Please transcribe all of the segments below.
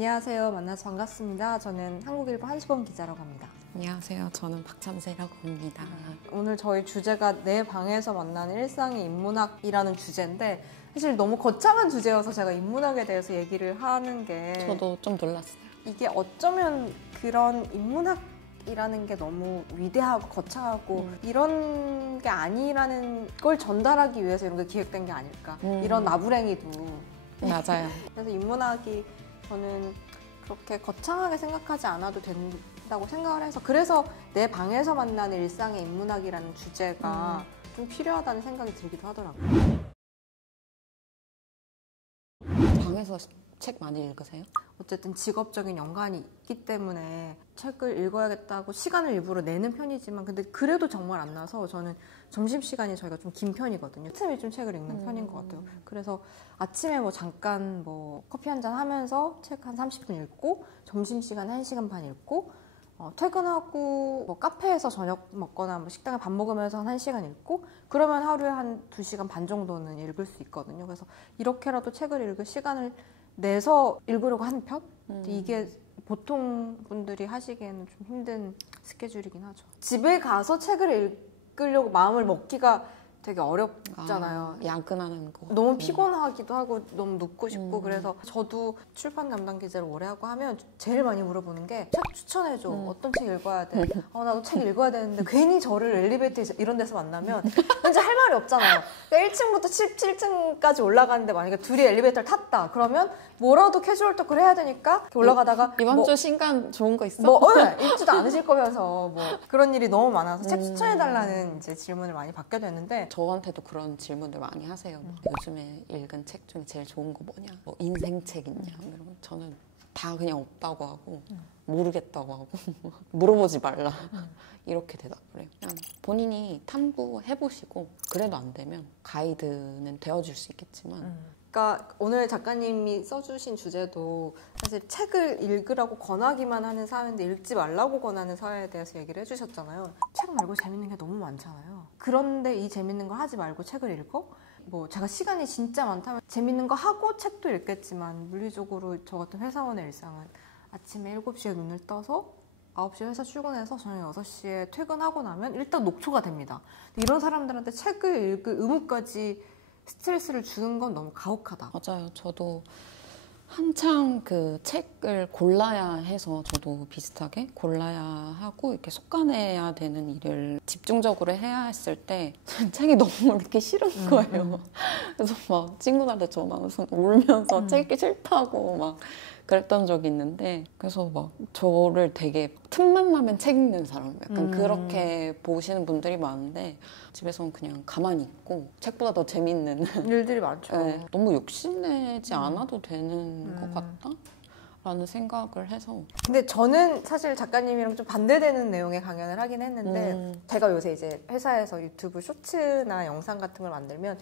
안녕하세요. 만나서 반갑습니다. 저는 한국일보 한수범 기자라고 합니다. 안녕하세요. 저는 박찬세라고 합니다. 오늘 저희 주제가 내 방에서 만나는 일상의 인문학이라는 주제인데 사실 너무 거창한 주제여서 제가 인문학에 대해서 얘기를 하는 게 저도 좀 놀랐어요. 이게 어쩌면 그런 인문학이라는 게 너무 위대하고 거창하고 이런 게 아니라는 걸 전달하기 위해서 이런 게 기획된 게 아닐까. 이런 나부랭이도. 맞아요. 그래서 인문학이 저는 그렇게 거창하게 생각하지 않아도 된다고 생각을 해서 그래서 내 방에서 만나는 일상의 인문학이라는 주제가 좀 필요하다는 생각이 들기도 하더라고요. 방에서 책 많이 읽으세요? 어쨌든 직업적인 연관이 있기 때문에 책을 읽어야겠다고 시간을 일부러 내는 편이지만 근데 그래도 정말 안 나서 저는 점심시간이 저희가 좀 긴 편이거든요. 틈에 좀 책을 읽는 편인 것 같아요. 그래서 아침에 잠깐 커피 한잔 하면서 책 한 30분 읽고 점심시간에 1시간 반 읽고 퇴근하고 카페에서 저녁 먹거나 식당에 밥 먹으면서 한 1시간 읽고 그러면 하루에 한 2시간 반 정도는 읽을 수 있거든요. 그래서 이렇게라도 책을 읽을 시간을 내서 읽으려고 하는 편? 이게 보통 분들이 하시기에는 좀 힘든 스케줄이긴 하죠. 집에 가서 책을 읽으려고 마음을 먹기가 되게 어렵잖아요. 야근하는 거. 너무 피곤하기도 하고 너무 눕고 싶고 그래서 저도 출판 담당 기자를 오래 하고 하면 제일 많이 물어보는 게 책 추천해줘. 어떤 책 읽어야 돼? 나도 책 읽어야 되는데 괜히 저를 엘리베이터 이런 데서 만나면 왠지 할 말이 없잖아요. 그러니까 1층부터 7층까지 올라가는데 만약에 둘이 엘리베이터를 탔다. 그러면 뭐라도 캐주얼 토크를 해야 되니까 올라가다가 이번 주 신간 좋은 거 있어? 읽지도 않으실 거면서 그런 일이 너무 많아서 책 추천해달라는 이제 질문을 많이 받게 되는데 저한테도 그런 질문들 많이 하세요. 요즘에 읽은 책 중에 제일 좋은 거 뭐냐? 인생책 있냐? 이러면 저는 다 그냥 없다고 하고 모르겠다고 하고 물어보지 말라 이렇게 대답을 해요. 그냥 본인이 탐구해보시고 그래도 안 되면 가이드는 되어줄 수 있겠지만 그러니까 오늘 작가님이 써주신 주제도 사실 책을 읽으라고 권하기만 하는 사회인데 읽지 말라고 권하는 사회에 대해서 얘기를 해주셨잖아요. 책 말고 재밌는 게 너무 많잖아요. 그런데 이 재밌는 거 하지 말고 책을 읽어? 제가 시간이 진짜 많다면 재밌는 거 하고 책도 읽겠지만 물리적으로 저 같은 회사원의 일상은 아침에 7시에 눈을 떠서 9시에 회사 출근해서 저녁 6시에 퇴근하고 나면 일단 녹초가 됩니다. 이런 사람들한테 책을 읽을 의무까지 스트레스를 주는 건 너무 가혹하다. 맞아요. 저도 한창 그 책을 골라야 해서 저도 비슷하게 골라야 하고 이렇게 속아내야 되는 일을 집중적으로 해야 했을 때 책이 너무 읽기 싫은 거예요. 그래서 막 친구들한테 전화해서 울면서 책 읽기 싫다고 막 그랬던 적이 있는데 그래서 막 저를 되게 틈만 나면 책 읽는 사람 약간 그렇게 보시는 분들이 많은데 집에서는 그냥 가만히 있고 책보다 더 재밌는 일들이 많죠. 네, 너무 욕심내지 않아도 되는 것 같다? 라는 생각을 해서 근데 저는 사실 작가님이랑 좀 반대되는 내용의 강연을 하긴 했는데 제가 요새 이제 회사에서 유튜브 쇼츠나 영상 같은 걸 만들면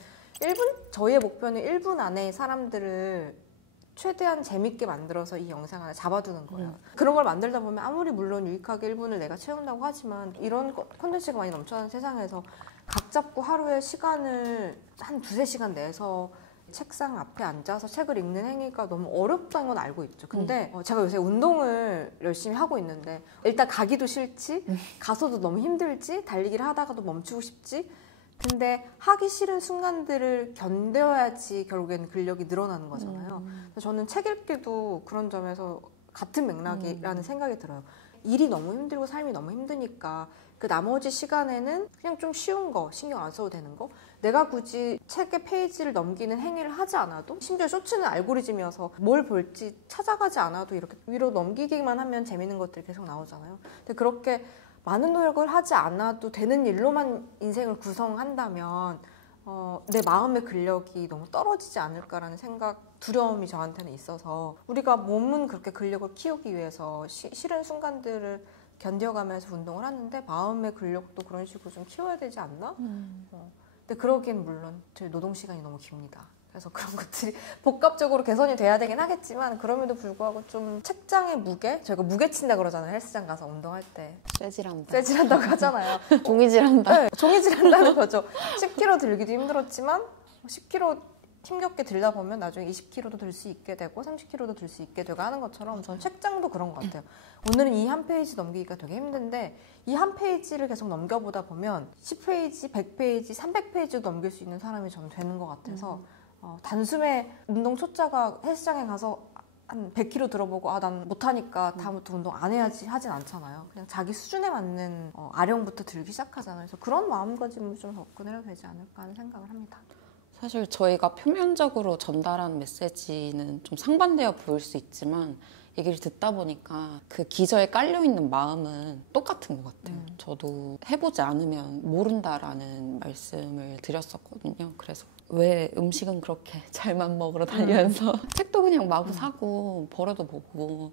저희의 목표는 1분 안에 사람들을 최대한 재밌게 만들어서 이 영상 하나 잡아두는 거예요. 그런 걸 만들다 보면 아무리 물론 유익하게 1분을 내가 채운다고 하지만 이런 콘텐츠가 많이 넘쳐나는 세상에서 각 잡고 하루에 시간을 한 2-3시간 내서 책상 앞에 앉아서 책을 읽는 행위가 너무 어렵다는 건 알고 있죠. 근데 제가 요새 운동을 열심히 하고 있는데 일단 가기도 싫지, 가서도 너무 힘들지, 달리기를 하다가도 멈추고 싶지. 근데 하기 싫은 순간들을 견뎌야지 결국에는 근력이 늘어나는 거잖아요. 그래서 저는 책 읽기도 그런 점에서 같은 맥락이라는 생각이 들어요. 일이 너무 힘들고 삶이 너무 힘드니까 그 나머지 시간에는 그냥 좀 쉬운 거, 신경 안 써도 되는 거 내가 굳이 책의 페이지를 넘기는 행위를 하지 않아도 심지어 쇼츠는 알고리즘이어서 뭘 볼지 찾아가지 않아도 이렇게 위로 넘기기만 하면 재밌는 것들이 계속 나오잖아요. 근데 그렇게 많은 노력을 하지 않아도 되는 일로만 인생을 구성한다면 내 마음의 근력이 너무 떨어지지 않을까라는 두려움이 저한테는 있어서 우리가 몸은 그렇게 근력을 키우기 위해서 싫은 순간들을 견뎌가면서 운동을 하는데 마음의 근력도 그런 식으로 좀 키워야 되지 않나? 근데 그러기엔 물론 저희 노동시간이 너무 깁니다. 그래서 그런 것들이 복합적으로 개선이 돼야 되긴 하겠지만 그럼에도 불구하고 좀 책장의 무게? 저희가 무게친다 그러잖아요. 헬스장 가서 운동할 때. 쇠질한다고 하잖아요. 종이질한다. 네, 종이질한다는 거죠. 10kg 들기도 힘들었지만 10kg 힘겹게 들다 보면 나중에 20kg도 들 수 있게 되고 30kg도 들 수 있게 되고 하는 것처럼 저는 책장도 그런 것 같아요. 오늘은 이 한 페이지 넘기기가 되게 힘든데 이 한 페이지를 계속 넘겨보다 보면 10페이지, 100페이지, 300페이지도 넘길 수 있는 사람이 저는 되는 것 같아서 단숨에 운동 초짜가 헬스장에 가서 한 100kg 들어보고 난 못하니까 다음부터 운동 안 해야지 하진 않잖아요. 그냥 자기 수준에 맞는 아령부터 들기 시작하잖아요. 그래서 그런 마음가짐으로 좀 접근을 해도 되지 않을까 하는 생각을 합니다. 사실 저희가 표면적으로 전달한 메시지는 좀 상반되어 보일 수 있지만 얘기를 듣다 보니까 그 기저에 깔려있는 마음은 똑같은 것 같아요. 저도 해보지 않으면 모른다라는 말씀을 드렸었거든요. 그래서 왜 음식은 그렇게 잘만 먹으러 다니면서 책도 그냥 마구 사고 버려도 보고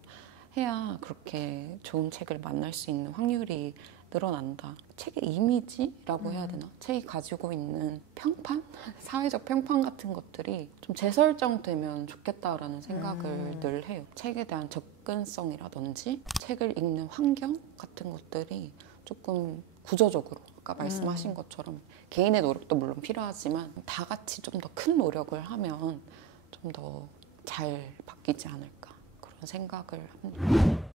해야 그렇게 좋은 책을 만날 수 있는 확률이 늘어난다. 책의 이미지라고 해야 되나? 책이 가지고 있는 평판? 사회적 평판 같은 것들이 좀 재설정되면 좋겠다라는 생각을 늘 해요. 책에 대한 접근성이라든지 책을 읽는 환경 같은 것들이 조금 구조적으로 아까 말씀하신 것처럼 개인의 노력도 물론 필요하지만 다 같이 좀 더 큰 노력을 하면 좀 더 잘 바뀌지 않을까 그런 생각을 합니다.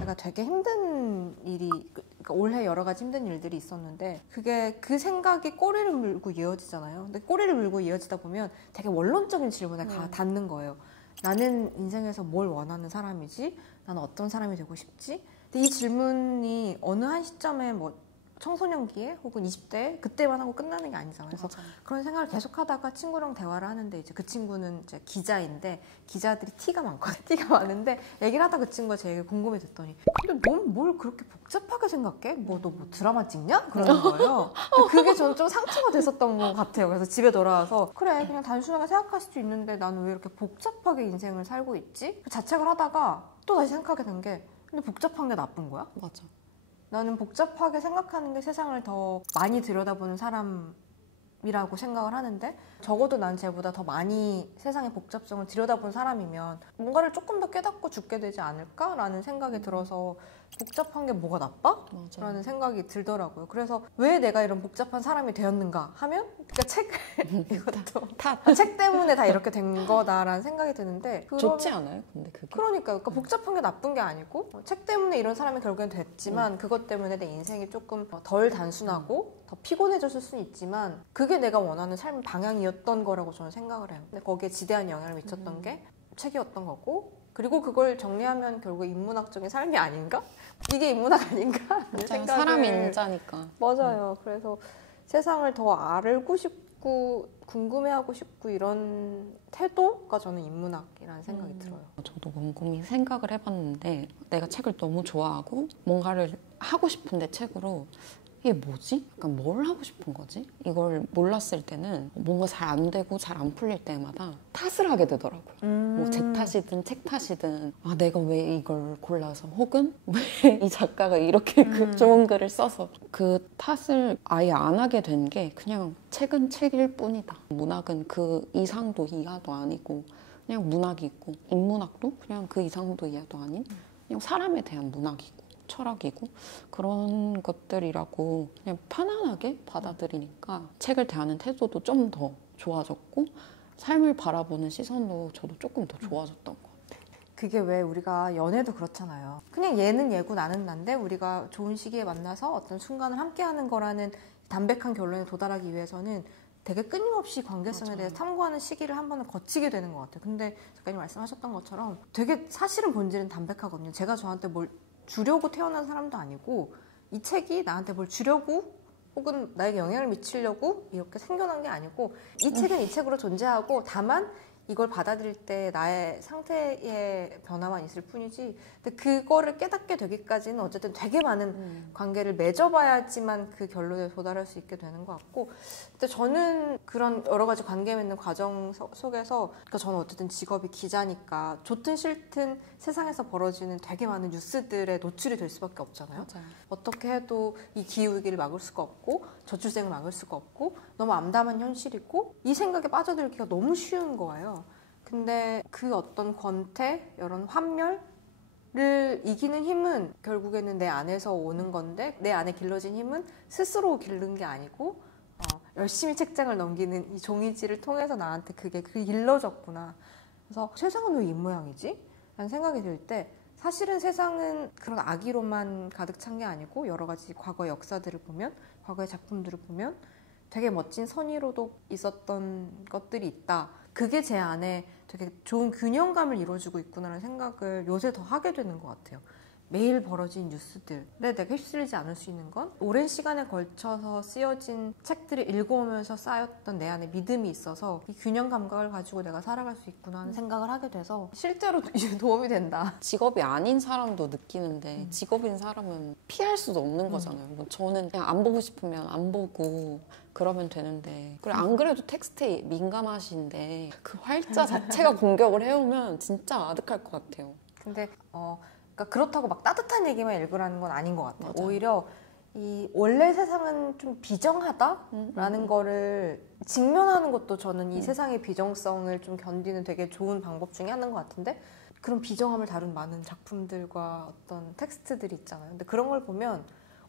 제가 되게 힘든 일이 그러니까 올해 여러 가지 힘든 일들이 있었는데 그게 그 생각이 꼬리를 물고 이어지잖아요. 근데 꼬리를 물고 이어지다 보면 되게 원론적인 질문에 닿는 거예요. 나는 인생에서 뭘 원하는 사람이지? 나는 어떤 사람이 되고 싶지? 근데 이 질문이 어느 한 시점에 뭐 청소년기에 혹은 20대 그때만 하고 끝나는 게 아니잖아요. 그래서 그런 생각을 계속 하다가 친구랑 대화를 하는데 이제 그 친구는 이제 기자인데 기자들이 티가 많거든요. 티가 많은데 얘기를 하다 그 친구가 제 얘기를 궁금해졌더니 근데 넌 뭘 그렇게 복잡하게 생각해? 너 뭐 드라마 찍냐? 그러는 거예요. 그게 저는 좀 상처가 됐었던 것 같아요. 그래서 집에 돌아와서 그래 그냥 단순하게 생각할 수도 있는데 나는 왜 이렇게 복잡하게 인생을 살고 있지? 자책을 하다가 또 다시 생각하게 된 게 근데 복잡한 게 나쁜 거야? 맞아. 나는 복잡하게 생각하는 게 세상을 더 많이 들여다보는 사람이라고 생각을 하는데 적어도 난 쟤보다 더 많이 세상의 복잡성을 들여다본 사람이면 뭔가를 조금 더 깨닫고 죽게 되지 않을까라는 생각이 들어서 복잡한 게 뭐가 나빠? 맞아. 라는 생각이 들더라고요. 그래서 왜 내가 이런 복잡한 사람이 되었는가 하면 그러니까 이것도 책 때문에 다 이렇게 된 거다라는 생각이 드는데 좋지 않아요? 근데 그게? 그러니까 복잡한 게 나쁜 게 아니고 책 때문에 이런 사람이 결국엔 됐지만 그것 때문에 내 인생이 조금 덜 단순하고 더 피곤해졌을 수는 있지만 그게 내가 원하는 삶 방향이었던 거라고 저는 생각을 해요. 근데 거기에 지대한 영향을 미쳤던 게 책이었던 거고 그리고 그걸 정리하면 결국 인문학적인 삶이 아닌가? 이게 인문학 아닌가? 사람 인자니까. 맞아요. 그래서 세상을 더 알고 싶고 궁금해하고 싶고 이런 태도가 저는 인문학이라는 생각이 들어요. 저도 곰곰이 생각을 해봤는데 내가 책을 너무 좋아하고 뭔가를 하고 싶은데 책으로 이게 뭐지? 약간 뭘 하고 싶은 거지? 이걸 몰랐을 때는 뭔가 잘 안 되고 잘 안 풀릴 때마다 탓을 하게 되더라고요. 뭐 제 탓이든 책 탓이든 내가 왜 이걸 골라서 혹은 왜 이 작가가 이렇게 좋은 글을 써서 그 탓을 아예 안 하게 된 게 그냥 책은 책일 뿐이다. 문학은 그 이상도 이하도 아니고 그냥 문학이고 인문학도 그냥 그 이상도 이하도 아닌 그냥 사람에 대한 문학이고 철학이고 그런 것들이라고 그냥 편안하게 받아들이니까 책을 대하는 태도도 좀 더 좋아졌고 삶을 바라보는 시선도 저도 조금 더 좋아졌던 것 같아요. 그게 왜 우리가 연애도 그렇잖아요. 그냥 얘는 얘고 나는 난데 우리가 좋은 시기에 만나서 어떤 순간을 함께하는 거라는 담백한 결론에 도달하기 위해서는 되게 끊임없이 관계성에 대해서 탐구하는 시기를 한 번은 거치게 되는 것 같아요. 근데 작가님 말씀하셨던 것처럼 되게 사실은 본질은 담백하거든요. 제가 저한테 뭘 주려고 태어난 사람도 아니고 이 책이 나한테 뭘 주려고 혹은 나에게 영향을 미치려고 이렇게 생겨난 게 아니고 이 책은 이 책으로 존재하고 다만 이걸 받아들일 때 나의 상태의 변화만 있을 뿐이지 근데 그거를 깨닫게 되기까지는 어쨌든 되게 많은 관계를 맺어봐야지만 그 결론에 도달할 수 있게 되는 것 같고 근데 저는 그런 여러 가지 관계 맺는 과정 속에서 그러니까 저는 어쨌든 직업이 기자니까 좋든 싫든 세상에서 벌어지는 되게 많은 뉴스들에 노출이 될 수밖에 없잖아요. 맞아요. 어떻게 해도 이 기후위기를 막을 수가 없고 저출생을 막을 수가 없고 너무 암담한 현실이고 이 생각에 빠져들기가 너무 쉬운 거예요. 근데 그 어떤 권태, 이런 환멸을 이기는 힘은 결국에는 내 안에서 오는 건데 내 안에 길러진 힘은 스스로 기른 게 아니고 열심히 책장을 넘기는 이 종이질을 통해서 나한테 그게 일러졌구나. 그래서 세상은 왜 이 모양이지? 라는 생각이 들 때 사실은 세상은 그런 악의로만 가득 찬 게 아니고 여러 가지 과거의 역사들을 보면, 과거의 작품들을 보면 되게 멋진 선의로도 있었던 것들이 있다. 그게 제 안에 되게 좋은 균형감을 이루어주고 있구나라는 생각을 요새 더 하게 되는 것 같아요. 매일 벌어진 뉴스들에 내가 휩쓸리지 않을 수 있는 건 오랜 시간에 걸쳐서 쓰여진 책들을 읽어오면서 쌓였던 내 안에 믿음이 있어서 이 균형 감각을 가지고 내가 살아갈 수 있구나 하는 생각을 하게 돼서 실제로 도움이 된다. 직업이 아닌 사람도 느끼는데 직업인 사람은 피할 수도 없는 거잖아요. 뭐 저는 그냥 안 보고 싶으면 안 보고 그러면 되는데, 그래 안 그래도 텍스트에 민감하신데 그 활자 자체가 공격을 해오면 진짜 아득할 것 같아요. 근데 그러니까 그렇다고 막 따뜻한 얘기만 읽으라는 건 아닌 것 같아요. 맞아요. 오히려 이 원래 세상은 좀 비정하다라는 거를 직면하는 것도 저는 이 세상의 비정성을 좀 견디는 되게 좋은 방법 중에 하나인 것 같은데, 그런 비정함을 다룬 많은 작품들과 어떤 텍스트들이 있잖아요. 근데 그런 걸 보면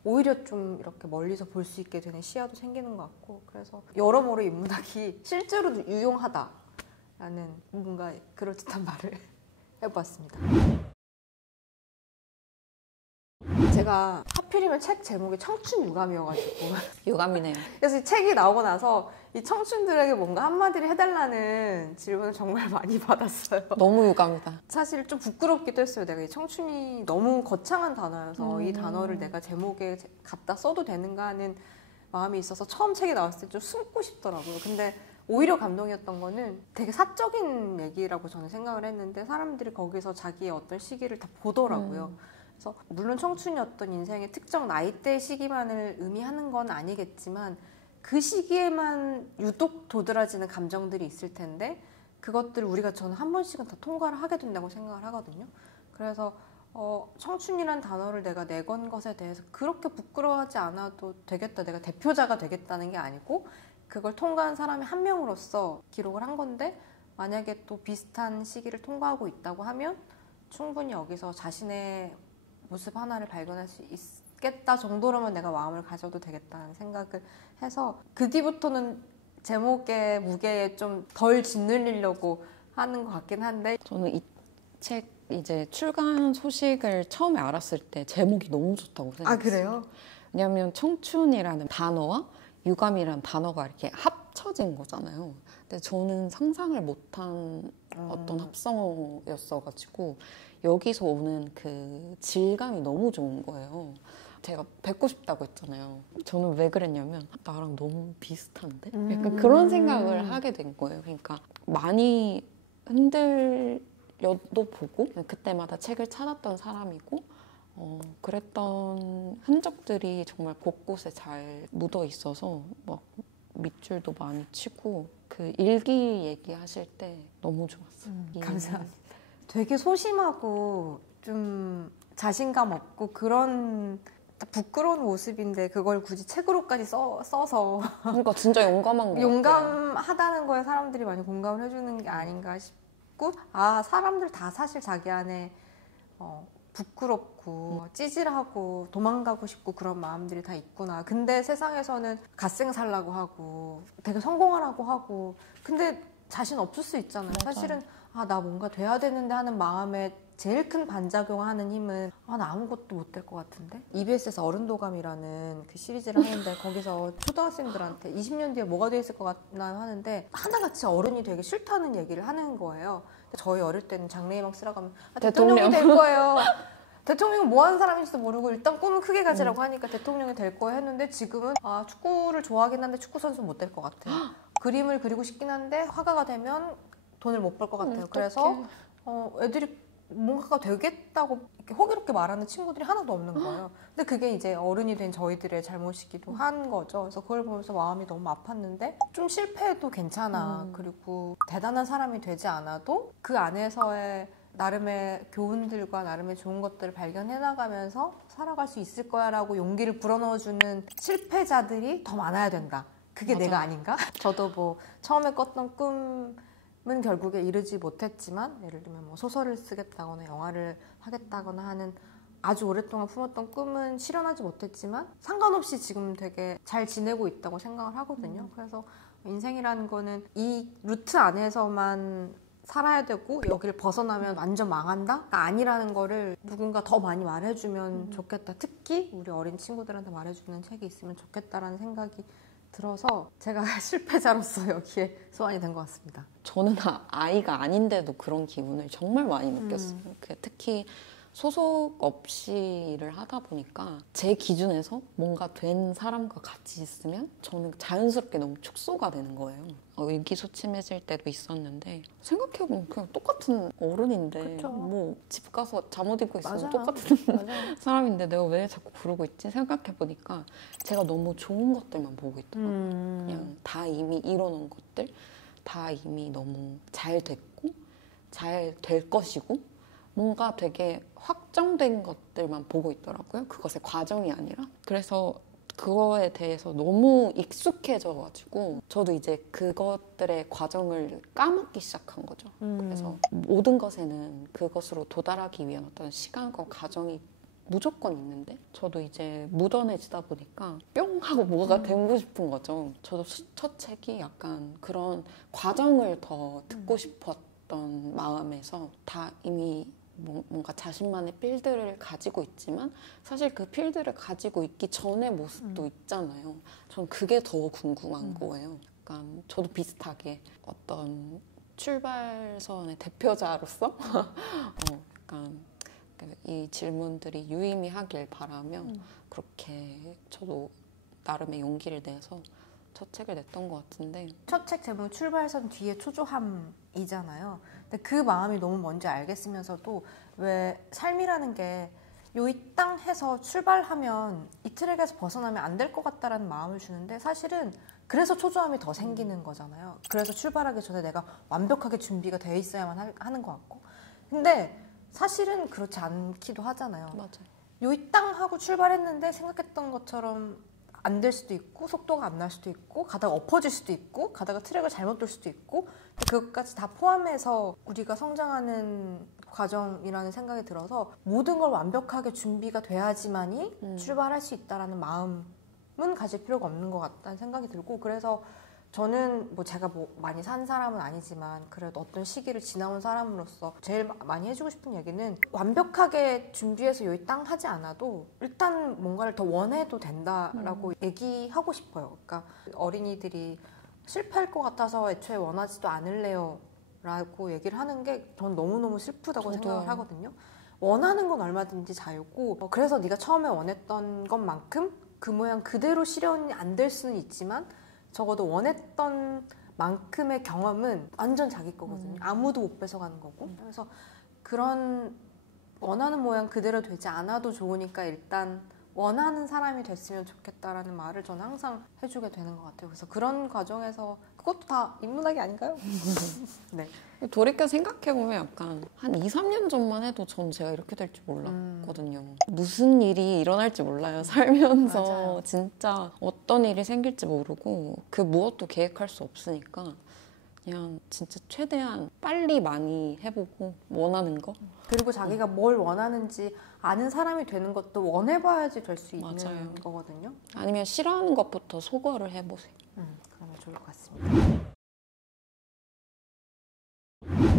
오히려 좀 이렇게 멀리서 볼 수 있게 되는 시야도 생기는 것 같고, 그래서 여러모로 인문학이 실제로도 유용하다라는 뭔가 그럴듯한 말을 해보았습니다. 제가 하필이면 책 제목이 청춘 유감이어가지고 유감이네요. 그래서 이 책이 나오고 나서 이 청춘들에게 뭔가 한마디를 해달라는 질문을 정말 많이 받았어요. 너무 유감이다. 사실 좀 부끄럽기도 했어요. 내가 이 청춘이 너무 거창한 단어여서 이 단어를 내가 제목에 갖다 써도 되는가 하는 마음이 있어서 처음 책이 나왔을 때 좀 숨고 싶더라고요. 근데 오히려 감동이었던 거는 되게 사적인 얘기라고 저는 생각을 했는데 사람들이 거기서 자기의 어떤 시기를 다 보더라고요. 그래서 물론 청춘이 어떤 인생의 특정 나이대 시기만을 의미하는 건 아니겠지만 그 시기에만 유독 도드라지는 감정들이 있을 텐데 그것들을 우리가 저는 한 번씩은 다 통과를 하게 된다고 생각을 하거든요. 그래서 청춘이란 단어를 내가 내건 것에 대해서 그렇게 부끄러워하지 않아도 되겠다, 내가 대표자가 되겠다는 게 아니고 그걸 통과한 사람의 한 명으로서 기록을 한 건데, 만약에 또 비슷한 시기를 통과하고 있다고 하면 충분히 여기서 자신의 모습 하나를 발견할 수 있겠다 정도로만 내가 마음을 가져도 되겠다는 생각을 해서 그 뒤부터는 제목의 무게에 좀 덜 짓눌리려고 하는 것 같긴 한데, 저는 이 책 이제 출간 소식을 처음에 알았을 때 제목이 너무 좋다고 생각했어요. 아, 그래요? 왜냐하면 청춘이라는 단어와 유감이라는 단어가 이렇게 합쳐진 거잖아요. 근데 저는 상상을 못한 어떤 합성어였어가지고 여기서 오는 그 질감이 너무 좋은 거예요. 제가 뵙고 싶다고 했잖아요. 저는 왜 그랬냐면 나랑 너무 비슷한데? 약간 그런 생각을 하게 된 거예요. 그러니까 많이 흔들려도 보고 그때마다 책을 찾았던 사람이고 그랬던 흔적들이 정말 곳곳에 잘 묻어 있어서 막 밑줄도 많이 치고 그 일기 얘기하실 때 너무 좋았어요. 감사합니다. 되게 소심하고 좀 자신감 없고 그런 부끄러운 모습인데 그걸 굳이 책으로까지 써서 그러니까 진짜 용감한 거 같아요. 용감하다는 거에 사람들이 많이 공감을 해주는 게 아닌가 싶고, 사람들 다 사실 자기 안에 부끄럽고 찌질하고 도망가고 싶고 그런 마음들이 다 있구나. 근데 세상에서는 갓생살라고 하고 되게 성공하라고 하고 근데 자신 없을 수 있잖아요. 맞아요. 사실은 나 뭔가 돼야 되는데 하는 마음에 제일 큰 반작용하는 힘은 나 아무것도 못 될 것 같은데? EBS에서 어른도감이라는 그 시리즈를 하는데 거기서 초등학생들한테 20년 뒤에 뭐가 돼 있을 것 같나 하는데 하나같이 어른이 되기 싫다는 얘기를 하는 거예요. 저희 어릴 때는 장래희망 쓰라고 하면 대통령이 될 거예요. 대통령은 뭐 하는 사람인지도 모르고 일단 꿈은 크게 가지라고 하니까 대통령이 될 거예요 했는데 지금은 축구를 좋아하긴 한데 축구 선수는 못 될 것 같아요. 그림을 그리고 싶긴 한데 화가가 되면 돈을 못 벌 것 같아요. 그래서 애들이 뭔가가 되겠다고 이렇게 호기롭게 말하는 친구들이 하나도 없는 거예요. 근데 그게 이제 어른이 된 저희들의 잘못이기도 한 거죠. 그래서 그걸 보면서 마음이 너무 아팠는데 좀 실패해도 괜찮아. 그리고 대단한 사람이 되지 않아도 그 안에서의 나름의 교훈들과 나름의 좋은 것들을 발견해 나가면서 살아갈 수 있을 거야 라고 용기를 불어넣어주는 실패자들이 더 많아야 된다. 그게 맞아. 내가 아닌가? 저도 뭐 처음에 꿨던 꿈은 결국에 이루지 못했지만 예를 들면 뭐 소설을 쓰겠다거나 영화를 하겠다거나 하는 아주 오랫동안 품었던 꿈은 실현하지 못했지만 상관없이 지금 되게 잘 지내고 있다고 생각을 하거든요. 그래서 인생이라는 거는 이 루트 안에서만 살아야 되고 여기를 벗어나면 완전 망한다? 아니라는 거를 누군가 더 많이 말해주면 좋겠다. 특히 우리 어린 친구들한테 말해주는 책이 있으면 좋겠다라는 생각이 들어서 제가 실패자로서 여기에 소환이 된 것 같습니다. 저는 아이가 아닌데도 그런 기분을 정말 많이 느꼈어요. 특히 소속 없이 일을 하다 보니까 제 기준에서 뭔가 된 사람과 같이 있으면 저는 자연스럽게 너무 축소가 되는 거예요. 의기소침해질 때도 있었는데 생각해보면 그냥 똑같은 어른인데 그쵸. 뭐 집 가서 잠옷 입고 있으면 맞아요. 똑같은 맞아요. 사람인데 내가 왜 자꾸 그러고 있지? 생각해보니까 제가 너무 좋은 것들만 보고 있더라고요. 그냥 다 이미 이뤄놓은 것들, 다 이미 너무 잘 됐고 잘 될 것이고 뭔가 되게 확정된 것들만 보고 있더라고요. 그것의 과정이 아니라. 그래서 그거에 대해서 너무 익숙해져가지고 저도 이제 그것들의 과정을 까먹기 시작한 거죠. 그래서 모든 것에는 그것으로 도달하기 위한 어떤 시간과 과정이 무조건 있는데 저도 이제 무던해지다 보니까 뿅 하고 뭐가 되고 싶은 거죠. 저도 첫 책이 약간 그런 과정을 더 듣고 싶었던 마음에서 다 이미 뭔가 자신만의 필드를 가지고 있지만 사실 그 필드를 가지고 있기 전의 모습도 있잖아요. 전 그게 더 궁금한 거예요. 약간 저도 비슷하게 어떤 출발선의 대표자로서 약간 이 질문들이 유의미하길 바라며 그렇게 저도 나름의 용기를 내서 첫 책을 냈던 것 같은데 첫 책 제목 출발선 뒤에 초조함이잖아요. 근데 그 마음이 너무 뭔지 알겠으면서도 왜 삶이라는 게 요 이 땅 해서 출발하면 이 트랙에서 벗어나면 안 될 것 같다라는 마음을 주는데 사실은 그래서 초조함이 더 생기는 거잖아요. 그래서 출발하기 전에 내가 완벽하게 준비가 되어 있어야만 하는 것 같고 근데 사실은 그렇지 않기도 하잖아요. 맞아요. 요 이 땅 하고 출발했는데 생각했던 것처럼 안 될 수도 있고 속도가 안 날 수도 있고 가다가 엎어질 수도 있고 가다가 트랙을 잘못 돌 수도 있고 그것까지 다 포함해서 우리가 성장하는 과정이라는 생각이 들어서 모든 걸 완벽하게 준비가 돼야지만이 출발할 수 있다라는 마음은 가질 필요가 없는 것 같다는 생각이 들고 그래서 저는 뭐 제가 뭐 많이 산 사람은 아니지만 그래도 어떤 시기를 지나온 사람으로서 제일 많이 해주고 싶은 얘기는 완벽하게 준비해서 여기 땅 하지 않아도 일단 뭔가를 더 원해도 된다라고 얘기하고 싶어요. 그러니까 어린이들이 실패할 것 같아서 애초에 원하지도 않을래요 라고 얘기를 하는 게 전 너무너무 슬프다고 저도요. 생각을 하거든요. 원하는 건 얼마든지 자유고 그래서 네가 처음에 원했던 것만큼 그 모양 그대로 실현이 안 될 수는 있지만 적어도 원했던 만큼의 경험은 완전 자기 거거든요. 아무도 못 뺏어가는 거고. 그래서 그런 원하는 모양 그대로 되지 않아도 좋으니까 일단 원하는 사람이 됐으면 좋겠다라는 말을 저는 항상 해주게 되는 것 같아요. 그래서 그런 과정에서 그것도 다 인문학이 아닌가요? 네. 돌이켜 생각해보면 약간 한 2, 3년 전만 해도 전 제가 이렇게 될 줄 몰랐거든요. 무슨 일이 일어날지 몰라요. 살면서 맞아요. 진짜 어떤 일이 생길지 모르고 그 무엇도 계획할 수 없으니까 그냥 진짜 최대한 빨리 많이 해보고 원하는 거 그리고 자기가 뭘 원하는지 아는 사람이 되는 것도 원해봐야지 될 수 있는 맞아요. 거거든요. 아니면 싫어하는 것부터 소거를 해보세요. 그러면 좋을 것 같습니다.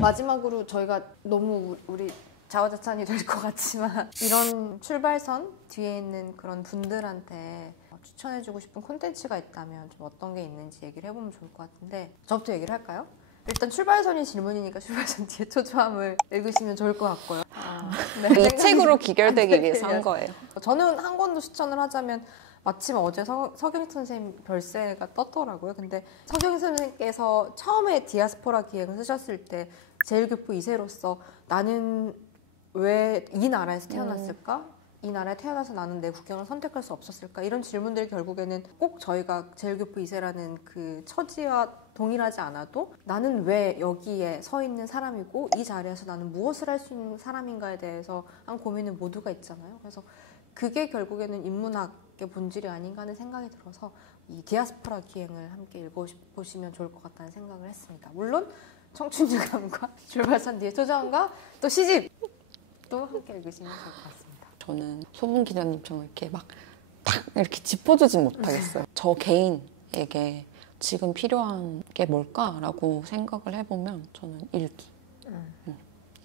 마지막으로 저희가 너무 우리 자화자찬이 될 것 같지만 이런 출발선 뒤에 있는 그런 분들한테 추천해주고 싶은 콘텐츠가 있다면 좀 어떤 게 있는지 얘기를 해보면 좋을 것 같은데 저부터 얘기를 할까요? 일단 출발선이 질문이니까 출발선 뒤에 초조함을 읽으시면 좋을 것 같고요. 이 책으로 귀결되기 위해서 한 거예요. 저는 한 권도 추천을 하자면 마침 어제 서경 선생님 별세가 떴더라고요. 근데 서경 선생님께서 처음에 디아스포라 기획을 쓰셨을 때 제일교포 2세로서 나는 왜 이 나라에서 태어났을까? 이 나라에 태어나서 나는 내 국경을 선택할 수 없었을까? 이런 질문들이 결국에는 꼭 저희가 제일교포 2세라는 그 처지와 동일하지 않아도 나는 왜 여기에 서 있는 사람이고 이 자리에서 나는 무엇을 할 수 있는 사람인가에 대해서 한 고민은 모두가 있잖아요. 그래서 그게 결국에는 인문학의 본질이 아닌가 하는 생각이 들어서 이 디아스포라 기행을 함께 읽어보시면 좋을 것 같다는 생각을 했습니다. 물론 청춘유감과 출발선 뒤의 초조함과 또 시집도 함께 읽으시면 좋을 것 같습니다. 저는 소문 기자님처럼 이렇게 막 탁 이렇게 짚어주진 못하겠어요. 저 개인에게 지금 필요한 게 뭘까라고 생각을 해보면 저는 일기.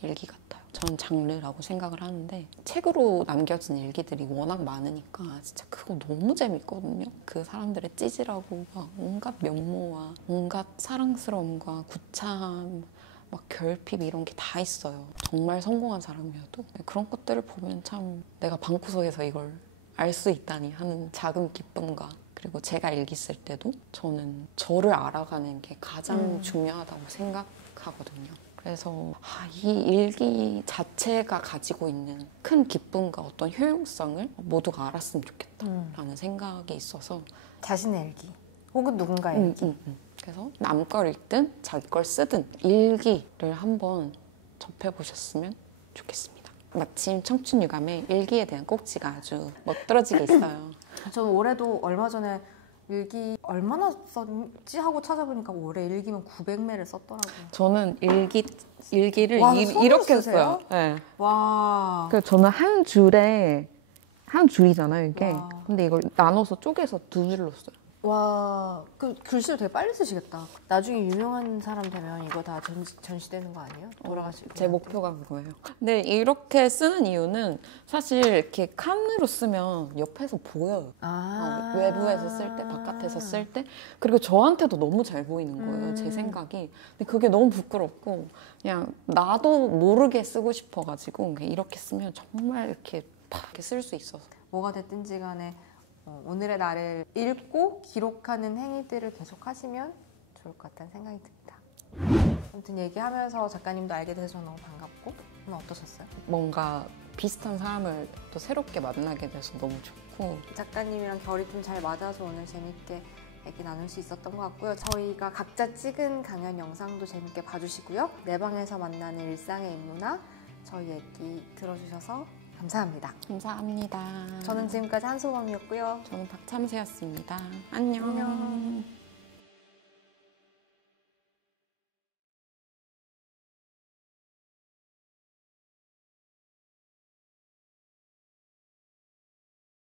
일기 같아요. 저는 장르라고 생각을 하는데 책으로 남겨진 일기들이 워낙 많으니까 진짜 그거 너무 재밌거든요. 그 사람들의 찌질하고 막 온갖 면모와 온갖 사랑스러움과 구차함 막 결핍 이런 게 다 있어요. 정말 성공한 사람이어도 그런 것들을 보면 참 내가 방구석에서 이걸 알 수 있다니 하는 작은 기쁨과 그리고 제가 일기 쓸 때도 저는 저를 알아가는 게 가장 중요하다고 생각하거든요. 그래서 이 일기 자체가 가지고 있는 큰 기쁨과 어떤 효용성을 모두가 알았으면 좋겠다라는 생각이 있어서 자신의 일기 혹은 누군가의 일기. 그래서 남 걸 읽든 자기 걸 쓰든 일기를 한번 접해보셨으면 좋겠습니다. 마침 청춘 유감에 일기에 대한 꼭지가 아주 멋들어지게 있어요. 저는 올해도 얼마 전에 일기 얼마나 썼지 하고 찾아보니까 올해 일기면 900매를 썼더라고요. 저는 일기를 와, 이렇게 쓰세요? 써요. 네. 와. 그래서 저는 한 줄이잖아요, 이게. 와. 근데 이걸 나눠서 쪼개서 두 줄로 써요. 와, 그 글씨를 되게 빨리 쓰시겠다. 나중에 유명한 사람 되면 이거 다 전시되는 거 아니에요? 돌아가시고. 제 목표가 그거예요. 근데 이렇게 쓰는 이유는 사실 이렇게 칸으로 쓰면 옆에서 보여요. 외부에서 쓸 때, 바깥에서 쓸 때. 그리고 저한테도 너무 잘 보이는 거예요, 제 생각이. 근데 그게 너무 부끄럽고 그냥 나도 모르게 쓰고 싶어가지고 이렇게 쓰면 정말 이렇게 팍 이렇게 쓸 수 있어서. 뭐가 됐든지 간에 오늘의 나를 읽고 기록하는 행위들을 계속 하시면 좋을 것 같다는 생각이 듭니다. 아무튼 얘기하면서 작가님도 알게 돼서 너무 반갑고 오늘 어떠셨어요? 뭔가 비슷한 사람을 또 새롭게 만나게 돼서 너무 좋고 작가님이랑 결이 좀 잘 맞아서 오늘 재밌게 얘기 나눌 수 있었던 것 같고요. 저희가 각자 찍은 강연 영상도 재밌게 봐주시고요. 내 방에서 만나는 일상의 인문화 저희 얘기 들어주셔서 감사합니다. 감사합니다. 저는 지금까지 한소범이었고요. 저는 박참새였습니다. 안녕.